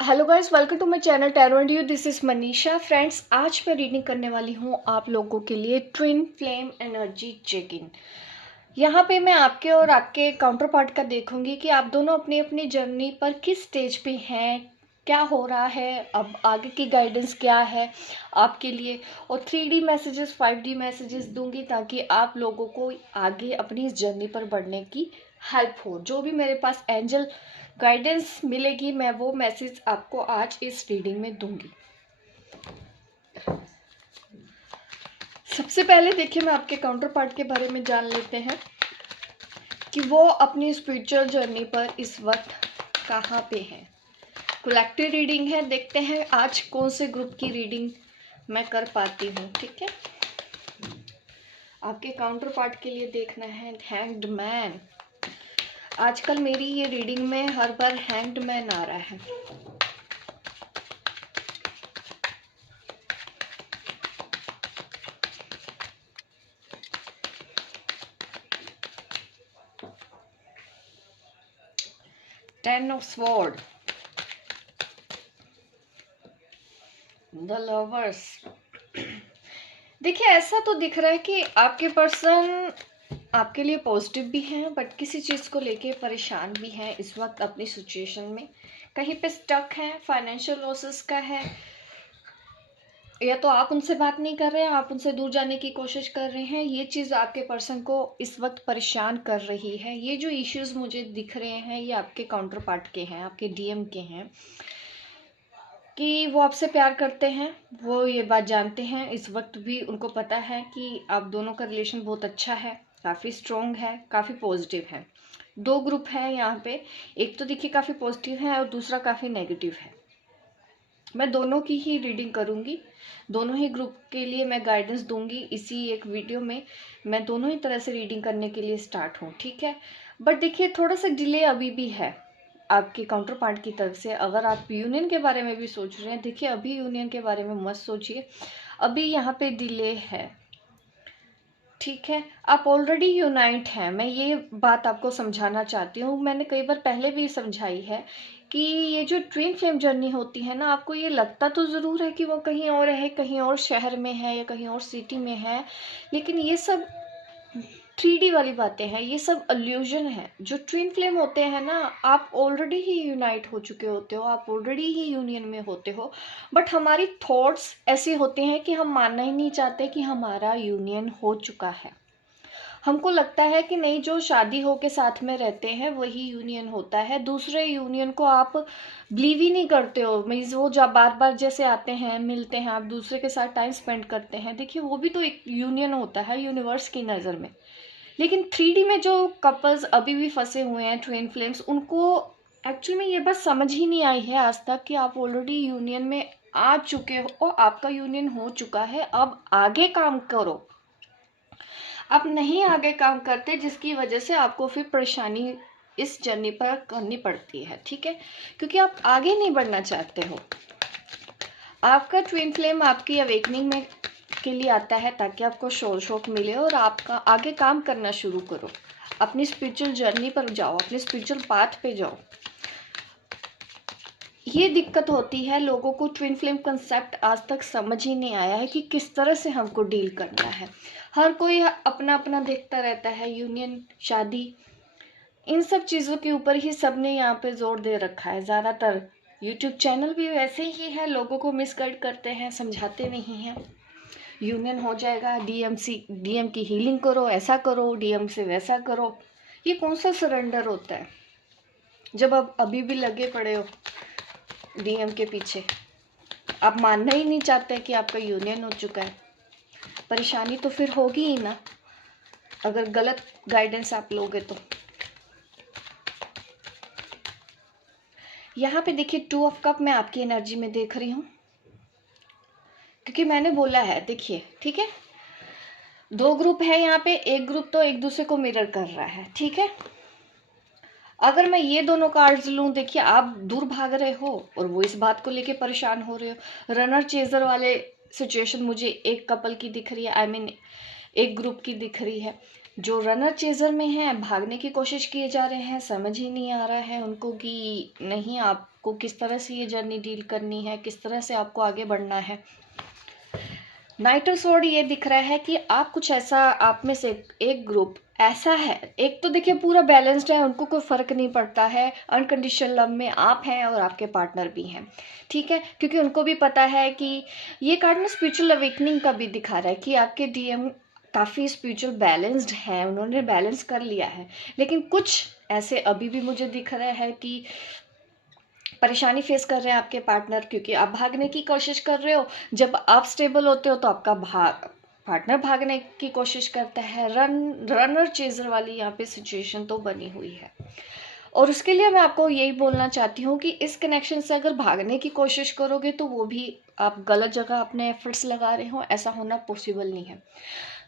Hello guys, welcome to my channel tarot and you. This is Manisha. Friends, आज मैं reading करने वाली हूँ आप लोगों के लिए twin flame energy check in. यहाँ पे मैं आपके और आपके काउंटर पार्ट का देखूंगी कि आप दोनों अपनी अपनी जर्नी पर किस स्टेज पे हैं, क्या हो रहा है, अब आगे की गाइडेंस क्या है आपके लिए। और 3D मैसेजेस 5D मैसेजेस दूंगी ताकि आप लोगों को आगे अपनी इस जर्नी पर बढ़ने की हेल्प हो। जो भी मेरे पास एंजल गाइडेंस मिलेगी मैं वो मैसेज आपको आज इस रीडिंग में दूंगी। सबसे पहले देखिए, मैं आपके काउंटर पार्ट के बारे में जान लेते हैं कि वो अपनी स्पिरिचुअल जर्नी पर इस वक्त कहाँ पे है। कलेक्टिव रीडिंग है, देखते हैं आज कौन से ग्रुप की रीडिंग मैं कर पाती हूँ। ठीक है, आपके काउंटर पार्ट के लिए देखना है हैंग्ड मैन। आजकल मेरी ये रीडिंग में हर बार हैंग्ड मैन आ रहा है। Ten of sword, the lovers. देखिए, ऐसा तो दिख रहा है कि आपके पर्सन आपके लिए पॉजिटिव भी हैं बट किसी चीज़ को लेके परेशान भी हैं इस वक्त अपनी सिचुएशन में। कहीं पे स्टक हैं, फाइनेंशियल लॉसेस का है, या तो आप उनसे बात नहीं कर रहे हैं, आप उनसे दूर जाने की कोशिश कर रहे हैं। ये चीज़ आपके पर्सन को इस वक्त परेशान कर रही है। ये जो इश्यूज मुझे दिख रहे हैं ये आपके काउंटर पार्ट के हैं, आपके डीएम के हैं कि वो आपसे प्यार करते हैं। वो ये बात जानते हैं, इस वक्त भी उनको पता है कि आप दोनों का रिलेशन बहुत अच्छा है, काफ़ी स्ट्रॉन्ग है, काफ़ी पॉजिटिव है। दो ग्रुप है यहाँ पे, एक तो देखिए काफ़ी पॉजिटिव है और दूसरा काफ़ी नेगेटिव है। मैं दोनों की ही रीडिंग करूँगी, दोनों ही ग्रुप के लिए मैं गाइडेंस दूंगी इसी एक वीडियो में। मैं दोनों ही तरह से रीडिंग करने के लिए स्टार्ट हूँ, ठीक है। बट देखिए, थोड़ा सा डिले अभी भी है आपके काउंटर पार्ट की तरफ से। अगर आप यूनियन के बारे में भी सोच रहे हैं, देखिए अभी यूनियन के बारे में मत सोचिए, अभी यहाँ पे डिले है, ठीक है। आप ऑलरेडी यूनाइट हैं, मैं ये बात आपको समझाना चाहती हूँ। मैंने कई बार पहले भी समझाई है कि ये जो ट्विन फ्लेम जर्नी होती है ना, आपको ये लगता तो ज़रूर है कि वो कहीं और है, कहीं और शहर में है या कहीं और सिटी में है, लेकिन ये सब 3D वाली बातें हैं, ये सब अल्यूजन है। जो ट्विन फ्लेम होते हैं ना, आप ऑलरेडी ही यूनाइट हो चुके होते हो, आप ऑलरेडी ही यूनियन में होते हो, बट हमारी थॉट्स ऐसे होते हैं कि हम मानना ही नहीं चाहते कि हमारा यूनियन हो चुका है। हमको लगता है कि नहीं, जो शादी हो के साथ में रहते हैं वही यूनियन होता है, दूसरे यूनियन को आप बिलीव ही नहीं करते हो। मीन्स वो जब बार बार जैसे आते हैं, मिलते हैं, आप दूसरे के साथ टाइम स्पेंड करते हैं, देखिए वो भी तो एक यूनियन होता है यूनिवर्स की नज़र में। लेकिन 3D में जो कपल्स अभी भी फंसे हुए हैं, ट्विन फ्लेम्स, उनको एक्चुअल में ये बात समझ ही नहीं आई है आज तक कि आप ऑलरेडी यूनियन में आ चुके हो और आपका यूनियन हो चुका है। अब आगे काम करो। आप नहीं आगे काम करते, जिसकी वजह से आपको फिर परेशानी इस जर्नी पर करनी पड़ती है, ठीक है, क्योंकि आप आगे नहीं बढ़ना चाहते हो। आपका ट्विन फ्लेम आपकी अवेकनिंग में के लिए आता है ताकि आपको सोल शॉक मिले और आपका आगे काम करना शुरू करो, अपनी स्पिरिचुअल जर्नी पर जाओ, अपने स्पिरिचुअल पाथ पे जाओ। ये दिक्कत होती है लोगों को, ट्विन फ्लेम कंसेप्ट आज तक समझ ही नहीं आया है कि किस तरह से हमको डील करना है। हर कोई अपना अपना देखता रहता है, यूनियन, शादी, इन सब चीज़ों के ऊपर ही सबने यहाँ पे जोर दे रखा है। ज़्यादातर यूट्यूब चैनल भी वैसे ही है, लोगों को मिसगाइड करते हैं, समझाते नहीं हैं। यूनियन हो जाएगा, डीएम की हीलिंग करो, ऐसा करो, डीएम से वैसा करो। ये कौन सा सरेंडर होता है जब आप अभी भी लगे पड़े हो डीएम के पीछे। आप मानना ही नहीं चाहते कि आपका यूनियन हो चुका है। परेशानी तो फिर होगी ही ना अगर गलत गाइडेंस आप लोगे तो। यहाँ पे देखिए 2 ऑफ कप मैं आपकी एनर्जी में देख रही हूँ, क्योंकि मैंने बोला है, देखिए ठीक है, दो ग्रुप है यहाँ पे, एक ग्रुप तो एक दूसरे को मिरर कर रहा है, ठीक है। अगर मैं ये दोनों कार्ड्स लूँ, देखिए आप दूर भाग रहे हो और वो इस बात को लेके परेशान हो रहे हो। रनर चेजर वाले सिचुएशन मुझे एक कपल की दिख रही है, आई मीन एक ग्रुप की दिख रही है। जो रनर चेजर में है, भागने की कोशिश किए जा रहे हैं, समझ ही नहीं आ रहा है उनको कि नहीं, आपको किस तरह से ये जर्नी डील करनी है, किस तरह से आपको आगे बढ़ना है। नाइट ऑफ स्वॉर्ड ये दिख रहा है कि आप कुछ ऐसा, आप में से एक ग्रुप ऐसा है, एक तो देखिए पूरा बैलेंस्ड है, उनको कोई फर्क नहीं पड़ता है, अनकंडीशनल लव में आप हैं और आपके पार्टनर भी हैं, ठीक है, क्योंकि उनको भी पता है कि ये कार्ड में स्पिरिचुअल अवेकनिंग का भी दिखा रहा है कि आपके डीएम काफ़ी स्पिरिचुअल बैलेंस्ड है, उन्होंने बैलेंस कर लिया है। लेकिन कुछ ऐसे अभी भी मुझे दिख रहा है कि परेशानी फेस कर रहे हैं आपके पार्टनर, क्योंकि आप भागने की कोशिश कर रहे हो। जब आप स्टेबल होते हो तो आपका पार्टनर भागने की कोशिश करता है। रनर चेजर वाली यहाँ पे सिचुएशन तो बनी हुई है। और उसके लिए मैं आपको यही बोलना चाहती हूँ कि इस कनेक्शन से अगर भागने की कोशिश करोगे तो वो भी आप गलत जगह अपने एफर्ट्स लगा रहे हो, ऐसा होना पॉसिबल नहीं है।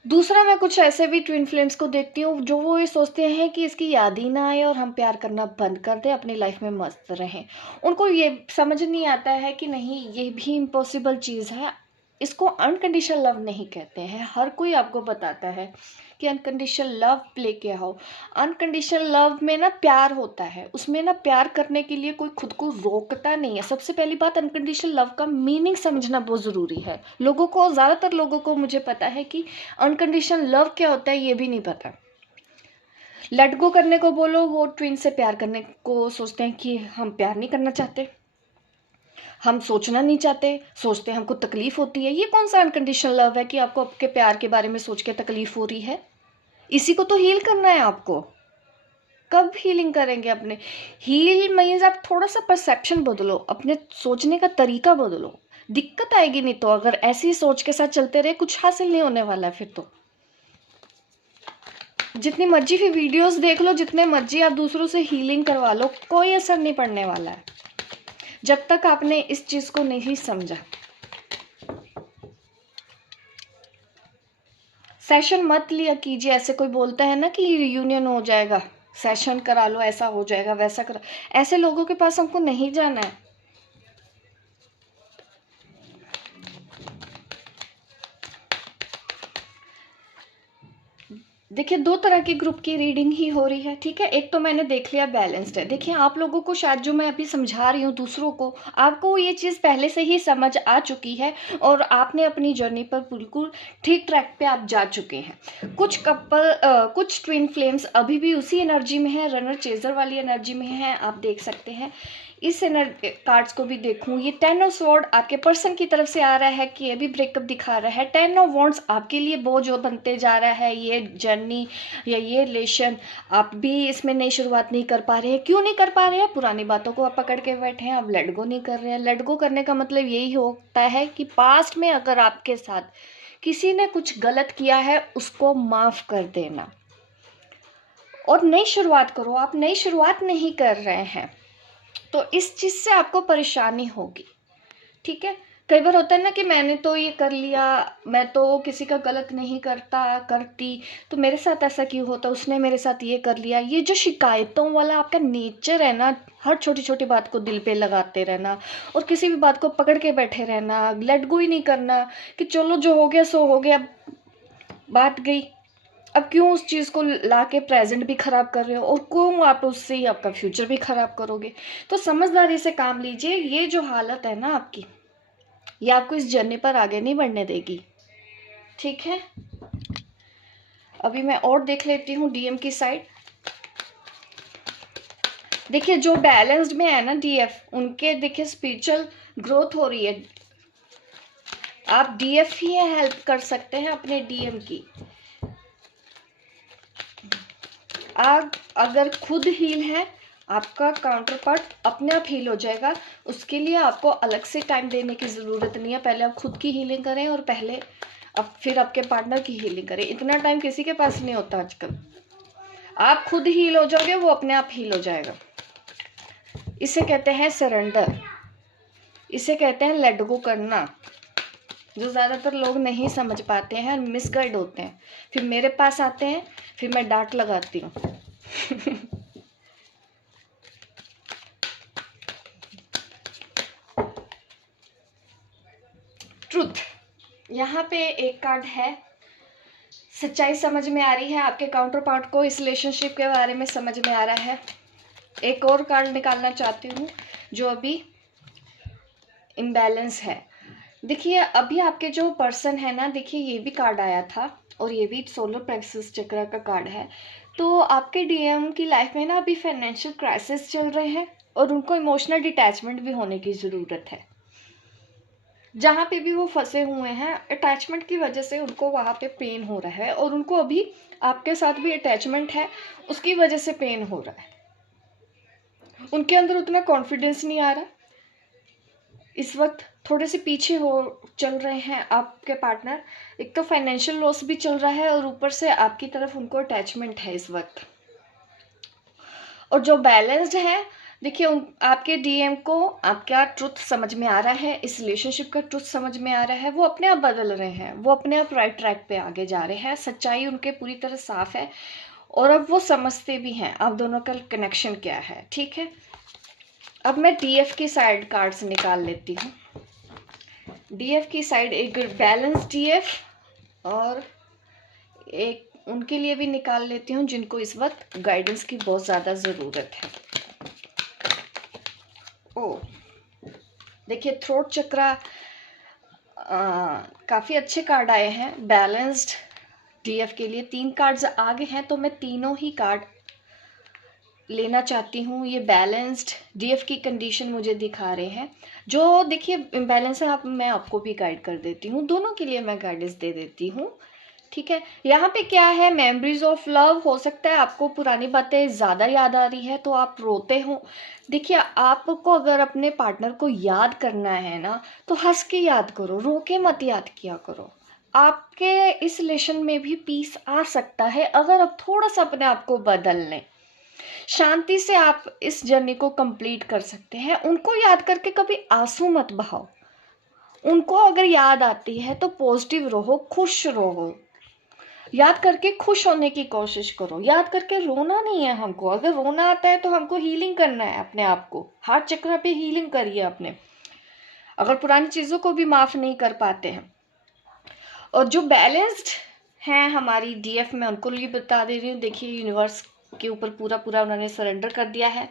दूसरा, मैं कुछ ऐसे भी ट्विन फ्लेम्स को देखती हूँ जो वो ये सोचते हैं कि इसकी याद ही ना आए और हम प्यार करना बंद कर दें, अपनी लाइफ में मस्त रहें। उनको ये समझ नहीं आता है कि नहीं, ये भी इम्पॉसिबल चीज़ है, इसको अनकंडीशनल लव नहीं कहते हैं। हर कोई आपको बताता है कि अनकंडीशनल लव लेके आओ। अनकंडीशनल लव में ना प्यार होता है, उसमें ना प्यार करने के लिए कोई खुद को रोकता नहीं है। सबसे पहली बात, अनकंडीशनल लव का मीनिंग समझना बहुत ज़रूरी है। लोगों को, ज़्यादातर लोगों को मुझे पता है कि अनकंडीशनल लव क्या होता है ये भी नहीं पता। लेट गो करने को बोलो, वो ट्विन से प्यार करने को सोचते हैं कि हम प्यार नहीं करना चाहते, हम सोचना नहीं चाहते, सोचते हैं हमको तकलीफ होती है। ये कौन सा अनकंडीशनल लव है कि आपको आपके प्यार के बारे में सोच के तकलीफ हो रही है? इसी को तो हील करना है आपको। कब हीलिंग करेंगे अपने? हील मीन्स आप थोड़ा सा परसेप्शन बदलो, अपने सोचने का तरीका बदलो। दिक्कत आएगी नहीं तो, अगर ऐसी सोच के साथ चलते रहे कुछ हासिल नहीं होने वाला है। फिर तो जितनी मर्जी फिर वीडियोस देख लो, जितने मर्जी आप दूसरों से हीलिंग करवा लो, कोई असर नहीं पड़ने वाला है जब तक आपने इस चीज को नहीं समझा। सेशन मत लिया कीजिए। ऐसे कोई बोलता है ना कि रियूनियन हो जाएगा, सेशन करा लो, ऐसा हो जाएगा, वैसा करा, ऐसे लोगों के पास हमको नहीं जाना है। देखिए, दो तरह की ग्रुप की रीडिंग ही हो रही है, ठीक है। एक तो मैंने देख लिया बैलेंस्ड है। देखिए, आप लोगों को शायद जो मैं अभी समझा रही हूँ दूसरों को, आपको ये चीज़ पहले से ही समझ आ चुकी है और आपने अपनी जर्नी पर बिल्कुल ठीक ट्रैक पे आप जा चुके हैं। कुछ ट्विन फ्लेम्स अभी भी उसी एनर्जी में है, रनर चेजर वाली एनर्जी में है, आप देख सकते हैं। इस कार्ड्स को भी देखूं, ये 10 ऑफ स्वॉर्ड आपके पर्सन की तरफ से आ रहा है कि ये भी ब्रेकअप दिखा रहा है। 10 ऑफ वॉन्ड्स आपके लिए बोझ बनते जा रहा है, ये जर्नी या ये रिलेशन, आप भी इसमें नई शुरुआत नहीं कर पा रहे हैं। क्यों नहीं कर पा रहे हैं? पुरानी बातों को आप पकड़ के बैठे हैं, आप लेट गो नहीं कर रहे हैं। लेट गो करने का मतलब यही होता है कि पास्ट में अगर आपके साथ किसी ने कुछ गलत किया है, उसको माफ कर देना और नई शुरुआत करो। आप नई शुरुआत नहीं कर रहे हैं तो इस चीज से आपको परेशानी होगी, ठीक है। कई बार होता है ना कि मैंने तो ये कर लिया, मैं तो किसी का गलत नहीं करती, तो मेरे साथ ऐसा क्यों होता, उसने मेरे साथ ये कर लिया। ये जो शिकायतों वाला आपका नेचर है ना, हर छोटी छोटी बात को दिल पे लगाते रहना और किसी भी बात को पकड़ के बैठे रहना, लेट गो ही नहीं करना कि चलो जो हो गया सो हो गया, बात गई। अब क्यों उस चीज़ को लाके प्रेजेंट भी खराब कर रहे हो और क्यों आप उससे ही आपका फ्यूचर भी खराब करोगे? तो समझदारी से काम लीजिए। ये जो हालत है ना आपकी, ये आपको इस जर्नी पर आगे नहीं बढ़ने देगी, ठीक है। अभी मैं और देख लेती हूँ डीएम की साइड। देखिए, जो बैलेंस्ड में है ना डीएफ, उनके देखिए स्पिरिचुअल ग्रोथ हो रही है। आप डीएफ ही हेल्प कर सकते हैं अपने डीएम की। आप अगर खुद हील है, आपका काउंटर पार्ट अपने आप हील हो जाएगा। उसके लिए आपको अलग से टाइम देने की ज़रूरत नहीं है। पहले आप खुद की हीलिंग करें और फिर आपके पार्टनर की हीलिंग करें। इतना टाइम किसी के पास नहीं होता आजकल। आप खुद हील हो जाओगे, वो अपने आप हील हो जाएगा। इसे कहते हैं सरेंडर, इसे कहते हैं लेट गो करना, जो ज़्यादातर लोग नहीं समझ पाते हैं, मिसगाइड होते हैं, फिर मेरे पास आते हैं, फिर मैं डांट लगाती हूँ। ट्रुथ, यहाँ पे एक कार्ड है सच्चाई समझ में आ रही है आपके काउंटर पार्ट को, इस रिलेशनशिप के बारे में समझ में आ रहा है। एक और कार्ड निकालना चाहती हूँ जो अभी इम्बैलेंस है। देखिए अभी आपके जो पर्सन है ना, देखिए ये भी कार्ड आया था और ये भी सोलर प्लेक्सस चक्र का कार्ड है। तो आपके डीएम की लाइफ में ना अभी फाइनेंशियल क्राइसिस चल रहे हैं और उनको इमोशनल डिटैचमेंट भी होने की ज़रूरत है। जहाँ पे भी वो फंसे हुए हैं अटैचमेंट की वजह से उनको वहाँ पे पेन हो रहा है, और उनको अभी आपके साथ भी अटैचमेंट है उसकी वजह से पेन हो रहा है। उनके अंदर उतना कॉन्फिडेंस नहीं आ रहा, इस वक्त थोड़े से पीछे हो चल रहे हैं आपके पार्टनर। एक तो फाइनेंशियल लॉस भी चल रहा है और ऊपर से आपकी तरफ उनको अटैचमेंट है इस वक्त। और जो बैलेंस्ड है, देखिए आपके डीएम को आपका ट्रुथ समझ में आ रहा है, इस रिलेशनशिप का ट्रुथ समझ में आ रहा है। वो अपने आप बदल रहे हैं, वो अपने आप राइट ट्रैक पे आगे जा रहे हैं, सच्चाई उनके पूरी तरह साफ है और अब वो समझते भी हैं आप दोनों का कनेक्शन क्या है। ठीक है, अब मैं डीएफ की साइड कार्ड्स निकाल लेती हूँ। डीएफ की साइड एक बैलेंस डीएफ और एक उनके लिए भी निकाल लेती हूँ जिनको इस वक्त गाइडेंस की बहुत ज़्यादा ज़रूरत है। ओ देखिए थ्रोट चक्रा, काफ़ी अच्छे कार्ड आए हैं बैलेंस्ड डीएफ के लिए। 3 कार्ड्स आगे हैं तो मैं तीनों ही कार्ड लेना चाहती हूँ। ये बैलेंस्ड डीएफ की कंडीशन मुझे दिखा रहे हैं। जो देखिए इम्बैलेंस है मैं आपको भी गाइड कर देती हूँ, दोनों के लिए मैं गाइडेंस दे देती हूँ। ठीक है, यहाँ पे क्या है, मेमोरीज ऑफ लव। हो सकता है आपको पुरानी बातें ज़्यादा याद आ रही है तो आप रोते हो। देखिए आपको अगर अपने पार्टनर को याद करना है ना तो हंस के याद करो, रो के मत याद किया करो। आपके इस रिलेशन में भी पीस आ सकता है अगर आप थोड़ा सा अपने आप को बदल लें। शांति से आप इस जर्नी को कंप्लीट कर सकते हैं। उनको याद करके कभी आंसू मत बहाओ। उनको अगर याद आती है तो पॉजिटिव रहो, खुश रहो, याद करके खुश होने की कोशिश करो। याद करके रोना नहीं है हमको। अगर रोना आता है तो हमको हीलिंग करना है अपने आप को। हार्ट चक्र पे हीलिंग करिए अपने, अगर पुरानी चीज़ों को भी माफ़ नहीं कर पाते हैं। और जो बैलेंस्ड हैं हमारी डीएफ में उनको लिए बता दे रही हूँ। देखिए यूनिवर्स के ऊपर पूरा पूरा उन्होंने सरेंडर कर दिया है।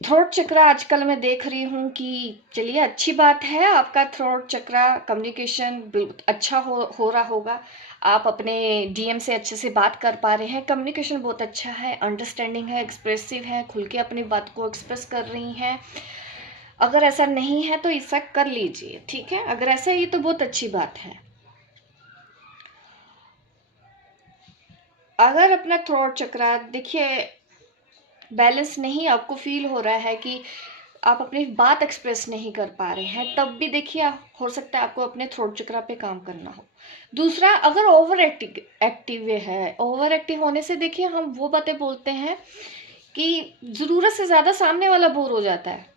थ्रोट चक्र आजकल मैं देख रही हूँ कि चलिए अच्छी बात है, आपका थ्रोट चक्र कम्युनिकेशन अच्छा हो रहा होगा। आप अपने डीएम से अच्छे से बात कर पा रहे हैं, कम्युनिकेशन बहुत अच्छा है, अंडरस्टैंडिंग है, एक्सप्रेसिव है, खुल के अपनी बात को एक्सप्रेस कर रही हैं। अगर ऐसा नहीं है तो ऐसा कर लीजिए। ठीक है, अगर ऐसा है तो बहुत अच्छी बात है। अगर अपना थ्रोट चक्र देखिए बैलेंस नहीं, आपको फील हो रहा है कि आप अपनी बात एक्सप्रेस नहीं कर पा रहे हैं, तब भी देखिए हो सकता है आपको अपने थ्रोट चक्र पे काम करना हो। दूसरा, अगर ओवर एक्टिव है, ओवर एक्टिव होने से देखिए हम वो बातें बोलते हैं कि ज़रूरत से ज़्यादा सामने वाला बोर हो जाता है।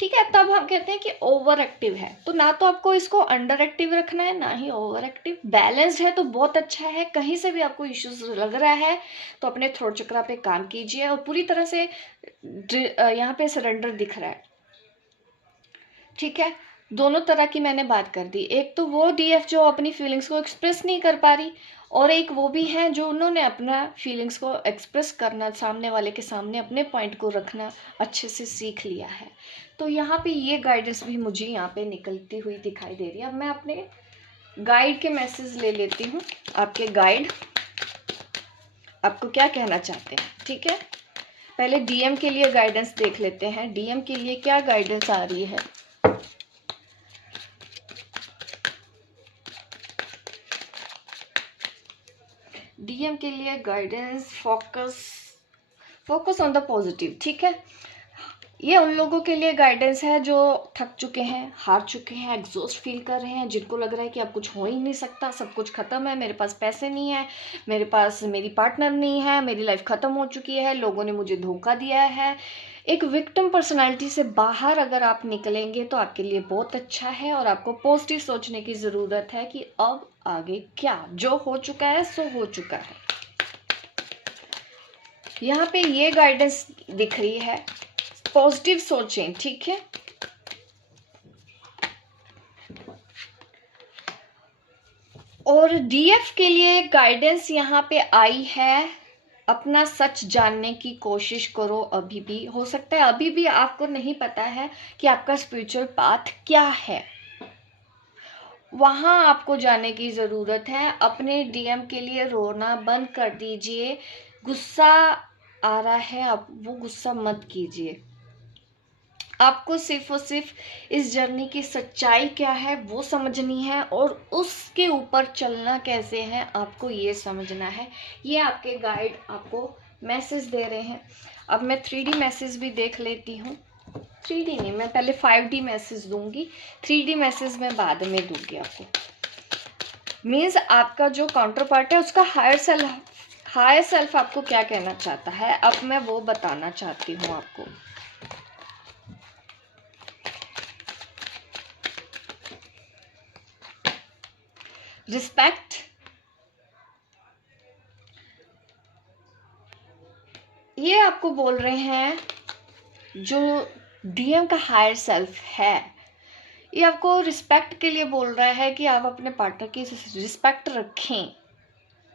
ठीक है, तब हम कहते हैं कि ओवर एक्टिव है। तो ना तो आपको इसको अंडर एक्टिव रखना है ना ही ओवर एक्टिव। बैलेंस्ड है तो बहुत अच्छा है। कहीं से भी आपको इश्यूज लग रहा है तो अपने थ्रोट चक्र पे काम कीजिए और पूरी तरह से यहाँ पे सरेंडर दिख रहा है। ठीक है, दोनों तरह की मैंने बात कर दी। एक तो वो डीएफ जो अपनी फीलिंग्स को एक्सप्रेस नहीं कर पा रही, और एक वो भी है जो उन्होंने अपना फीलिंग्स को एक्सप्रेस करना, सामने वाले के सामने अपने पॉइंट को रखना अच्छे से सीख लिया है। तो यहाँ पे ये गाइडेंस भी मुझे यहाँ पे निकलती हुई दिखाई दे रही है। अब मैं अपने गाइड के मैसेज ले लेती हूँ। आपके गाइड आपको क्या कहना चाहते हैं। ठीक है, पहले डीएम के लिए गाइडेंस देख लेते हैं। डीएम के लिए क्या गाइडेंस आ रही है। डीएम के लिए guidance, focus on the positive. ठीक है, ये उन लोगों के लिए गाइडेंस है जो थक चुके हैं, हार चुके हैं, एग्जॉस्ट फील कर रहे हैं, जिनको लग रहा है कि अब कुछ हो ही नहीं सकता, सब कुछ खत्म है, मेरे पास पैसे नहीं है, मेरे पास मेरी पार्टनर नहीं है, मेरी लाइफ खत्म हो चुकी है, लोगों ने मुझे धोखा दिया है। एक विक्टिम पर्सनालिटी से बाहर अगर आप निकलेंगे तो आपके लिए बहुत अच्छा है, और आपको पॉजिटिव सोचने की ज़रूरत है कि अब आगे क्या, जो हो चुका है सो हो चुका है। यहाँ पे ये गाइडेंस दिख रही है, पॉजिटिव सोचें। ठीक है, और डीएफ के लिए गाइडेंस यहाँ पे आई है, अपना सच जानने की कोशिश करो। अभी भी हो सकता है अभी भी आपको नहीं पता है कि आपका स्पिरिचुअल पाथ क्या है, वहां आपको जाने की जरूरत है। अपने डीएम के लिए रोना बंद कर दीजिए। गुस्सा आ रहा है, आप वो गुस्सा मत कीजिए। आपको सिर्फ और सिर्फ इस जर्नी की सच्चाई क्या है वो समझनी है, और उसके ऊपर चलना कैसे है आपको ये समझना है। ये आपके गाइड आपको मैसेज दे रहे हैं। अब मैं 3D मैसेज भी देख लेती हूँ। 3D नहीं, मैं पहले 5D मैसेज दूंगी, 3D मैसेज मैं बाद में दूंगी आपको। मीन्स आपका जो काउंटर पार्ट है उसका हायर सेल्फ आपको क्या कहना चाहता है, अब मैं वो बताना चाहती हूँ आपको। रिस्पेक्ट, ये आपको बोल रहे हैं जो डीएम का हायर सेल्फ है, ये आपको रिस्पेक्ट के लिए बोल रहा है कि आप अपने पार्टनर की रिस्पेक्ट रखें।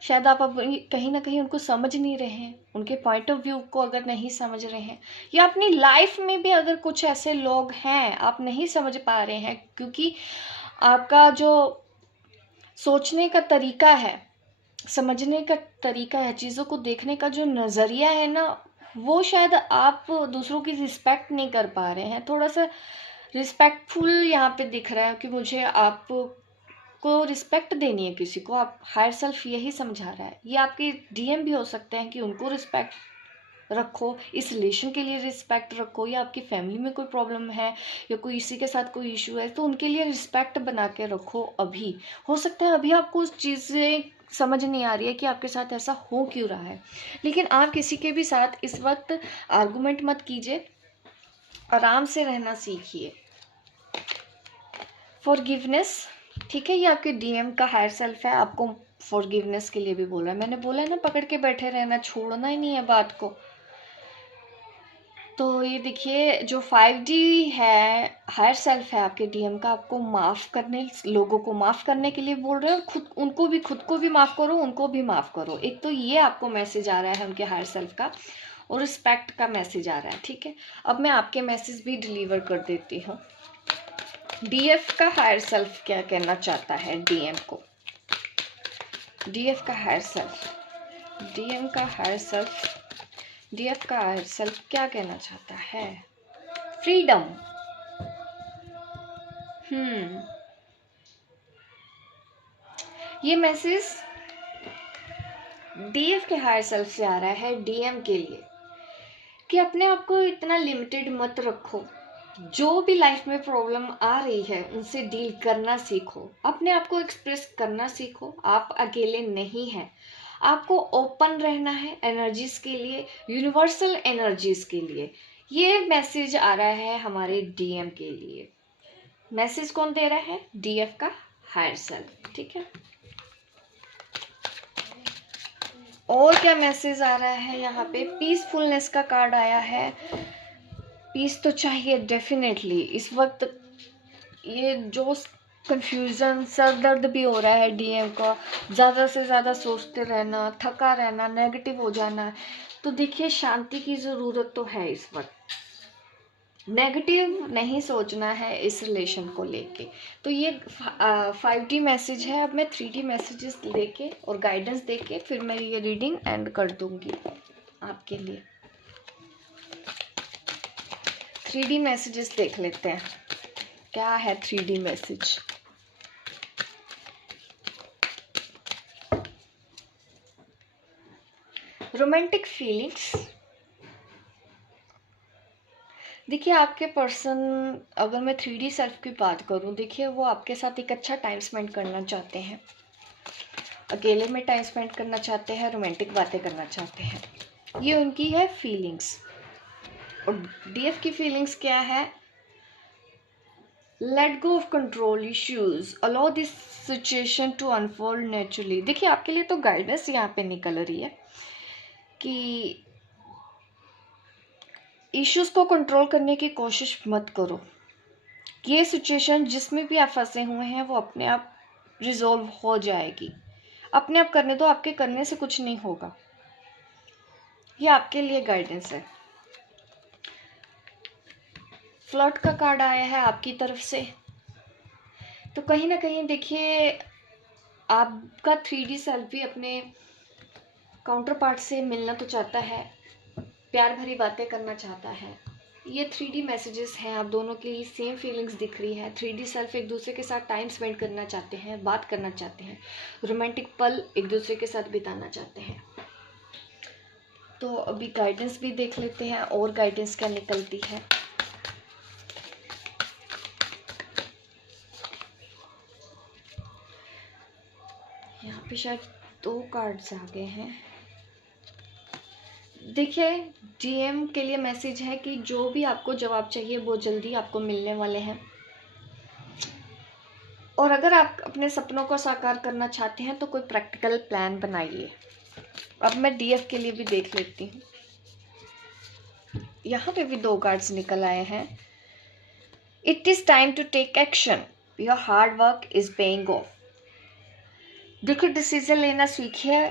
शायद आप अब कहीं ना कहीं उनको समझ नहीं रहे हैं, उनके पॉइंट ऑफ व्यू को अगर नहीं समझ रहे हैं, या अपनी लाइफ में भी अगर कुछ ऐसे लोग हैं आप नहीं समझ पा रहे हैं, क्योंकि आपका जो सोचने का तरीका है, समझने का तरीका है, चीज़ों को देखने का जो नज़रिया है ना, वो शायद आप दूसरों की रिस्पेक्ट नहीं कर पा रहे हैं। थोड़ा सा रिस्पेक्टफुल यहाँ पे दिख रहा है कि मुझे आप को रिस्पेक्ट देनी है किसी को, आप हायर सेल्फ यही समझा रहा है। ये आपके डीएम भी हो सकते हैं कि उनको रिस्पेक्ट रखो, इस रिलेशन के लिए रिस्पेक्ट रखो, या आपकी फैमिली में कोई प्रॉब्लम है या कोई इसी के साथ कोई इशू है तो उनके लिए रिस्पेक्ट बना के रखो। अभी हो सकता है अभी आपको उस चीज़ से समझ नहीं आ रही है कि आपके साथ ऐसा हो क्यों रहा है, लेकिन आप किसी के भी साथ इस वक्त आर्गुमेंट मत कीजिए, आराम से रहना सीखिए। फॉरगिवनेस, ठीक है, ये आपके डीएम का हायर सेल्फ है, आपको फॉरगिवनेस के लिए भी बोला है। मैंने बोला है ना, पकड़ के बैठे रहना, छोड़ना ही नहीं है बात को। तो ये देखिए जो 5D है, हायर सेल्फ है आपके डीएम का, आपको माफ़ करने, लोगों को माफ़ करने के लिए बोल रहे हैं, और खुद को भी माफ़ करो, उनको भी माफ़ करो। एक तो ये आपको मैसेज आ रहा है उनके हायर सेल्फ का, और रिस्पेक्ट का मैसेज आ रहा है। ठीक है, अब मैं आपके मैसेज भी डिलीवर कर देती हूँ। डीएफ का हायर सेल्फ क्या कहना चाहता है डीएम को, डीएफ का हायर सेल्फ, डीएम का हायर सेल्फ, डीएफ का हायर सेल्फ क्या कहना चाहता है। फ्रीडम, ये मैसेज डीएफ के हायर सेल्फ से आ रहा है डीएम के लिए कि अपने आप को इतना लिमिटेड मत रखो। जो भी लाइफ में प्रॉब्लम आ रही है उनसे डील करना सीखो, अपने आप को एक्सप्रेस करना सीखो। आप अकेले नहीं हैं, आपको ओपन रहना है एनर्जीज के लिए, यूनिवर्सल एनर्जीज के लिए। ये मैसेज आ रहा है हमारे डीएम के लिए। मैसेज कौन दे रहा है, डीएफ का हायर सेल्फ। ठीक है, और क्या मैसेज आ रहा है यहाँ पे, पीसफुलनेस का कार्ड आया है। पीस तो चाहिए डेफिनेटली इस वक्त। ये जो कंफ्यूजन, सर दर्द भी हो रहा है डीएम का, ज़्यादा से ज़्यादा सोचते रहना, थका रहना, नेगेटिव हो जाना, तो देखिए शांति की ज़रूरत तो है इस वक्त। नेगेटिव नहीं सोचना है इस रिलेशन को लेके। तो ये 5D मैसेज है। अब मैं 3D मैसेजेस लेके और गाइडेंस देके फिर मैं ये रीडिंग एंड कर दूंगी आपके लिए। 3D मैसेजेस देख लेते हैं, क्या है 3D मैसेज। रोमांटिक फीलिंग्स, देखिए आपके पर्सन, अगर मैं 3D सेल्फ की बात करूं, देखिए वो आपके साथ एक अच्छा टाइम स्पेंड करना चाहते हैं, अकेले में टाइम स्पेंड करना चाहते हैं, रोमांटिक बातें करना चाहते हैं। ये उनकी है फीलिंग्स। और डीएफ की फीलिंग्स क्या है, let go of control issues, allow this situation to unfold naturally. देखिए आपके लिए तो गाइडेंस यहाँ पे निकल रही है कि इश्यूज को कंट्रोल करने की कोशिश मत करो। ये सिचुएशन जिसमें भी आप फंसे हुए हैं वो अपने आप रिजॉल्व हो जाएगी। अपने आप करने दो, आपके करने से कुछ नहीं होगा। ये आपके लिए गाइडेंस है। फ्लर्ट का कार्ड आया है आपकी तरफ से, तो कहीं ना कहीं देखिए आपका 3D सेल्फ भी अपने काउंटर पार्ट से मिलना तो चाहता है, प्यार भरी बातें करना चाहता है। ये 3D मैसेजेस हैं, आप दोनों की सेम फीलिंग्स दिख रही है। 3D सेल्फ एक दूसरे के साथ टाइम स्पेंड करना चाहते हैं, बात करना चाहते हैं, रोमांटिक पल एक दूसरे के साथ बिताना चाहते हैं। तो अभी गाइडेंस भी देख लेते हैं और गाइडेंस क्या निकलती है। यहाँ पे शायद 2 कार्ड्स आ गए हैं। देखिए डीएम के लिए मैसेज है कि जो भी आपको जवाब चाहिए वो जल्दी आपको मिलने वाले हैं। और अगर आप अपने सपनों को साकार करना चाहते हैं तो कोई प्रैक्टिकल प्लान बनाइए। अब मैं डीएफ के लिए भी देख लेती हूँ। यहाँ पे भी 2 कार्ड्स निकल आए हैं। It is time to take action, your hard work is paying off. देखिए डिसीजन लेना सीखिए,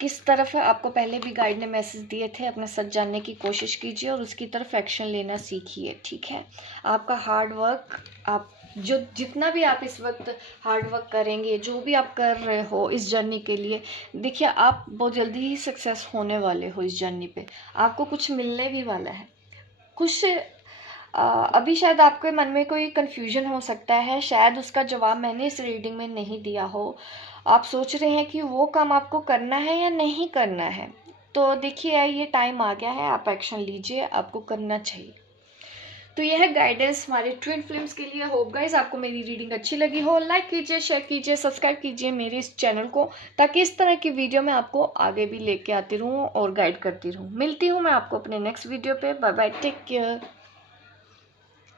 किस तरफ है आपको पहले भी गाइड ने मैसेज दिए थे। अपना सच जानने की कोशिश कीजिए और उसकी तरफ एक्शन लेना सीखिए, ठीक है। आपका हार्ड वर्क, आप जो जितना भी आप इस वक्त हार्ड वर्क करेंगे, जो भी आप कर रहे हो इस जर्नी के लिए, देखिए आप बहुत जल्दी ही सक्सेस होने वाले हो इस जर्नी पे। आपको कुछ मिलने भी वाला है। कुछ अभी शायद आपके मन में कोई कन्फ्यूजन हो सकता है, शायद उसका जवाब मैंने इस रीडिंग में नहीं दिया हो। आप सोच रहे हैं कि वो काम आपको करना है या नहीं करना है। तो देखिए ये टाइम आ गया है, आप एक्शन लीजिए, आपको करना चाहिए। तो यह है गाइडेंस हमारे ट्विन फ्लेम्स के लिए। होप गाइस आपको मेरी रीडिंग अच्छी लगी हो। लाइक कीजिए, शेयर कीजिए, सब्सक्राइब कीजिए मेरे इस चैनल को, ताकि इस तरह की वीडियो मैं आपको आगे भी लेके आती रहूँ और गाइड करती रहूँ। मिलती हूँ मैं आपको अपने नेक्स्ट वीडियो पे। Bye bye, take care.